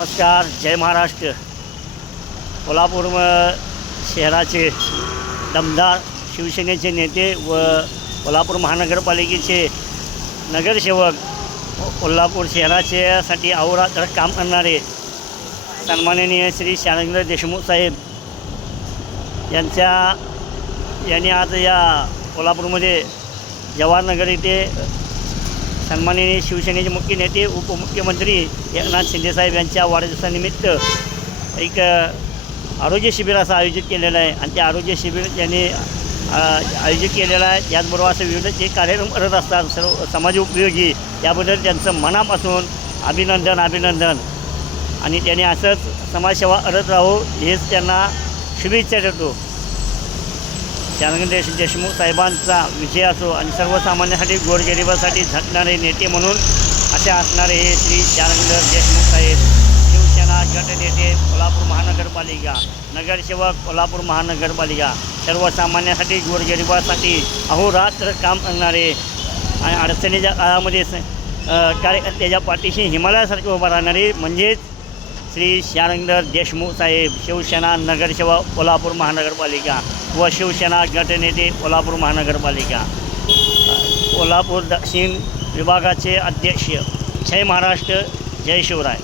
नमस्कार, जय महाराष्ट्र. कोल्हापूर शहराचे दमदार शिवसेनेचे नेते व कोल्हापूर महानगरपालिकेचे नगरसेवक, कोल्हापूर शहराच्यासाठी अहोरात्र काम करणारे सन्माननीय श्री शारंगधर देशमुख साहेब यांनी आज या कोल्हापूरमध्ये जवाहरनगर येथे सन्माननीय शिवसेनेचे मुख्य नेते उपमुख्यमंत्री एकनाथ शिंदेसाहेब यांच्या वाढदिवसानिमित्त एक आरोग्य शिबिर असं आयोजित केलेलं आहे. आणि ते आरोग्य शिबिर त्यांनी आयोजित केलेलं आहे. त्याचबरोबर असं विविध जे कार्यक्रम करत असतात सर्व समाजोपयोगी, त्याबद्दल त्यांचं मनापासून अभिनंदन. आणि त्यांनी असंच समाजसेवा करत राहू हेच त्यांना शुभेच्छा देतो. शारंगधर देशमुख साहेबांचा विजय असो आणि सर्वसामान्यांसाठी गोरगरिबासाठी झटणारे नेते म्हणून असे असणारे हे श्री शारंगधर देशमुख साहेब, शिवसेना गटनेते कोल्हापूर महानगरपालिका, नगरसेवक कोल्हापूर महानगरपालिका, सर्वसामान्यांसाठी गोरगरिबासाठी अहोरात्र काम करणारे आणि अडचणीच्या काळामध्ये कार्यकर्त्याच्या पाठीशी हिमालयासारखे उभा राहणारे म्हणजेच श्री शारंगधर देशमुख साहेब, शिवसेना नगरसेवक कोल्हापूर महानगरपालिका व शिवसेना गटनेते कोल्हापूर महानगरपालिका, कोल्हापूर दक्षिण विभागाचे अध्यक्ष. जय महाराष्ट्र, जय शिवराय.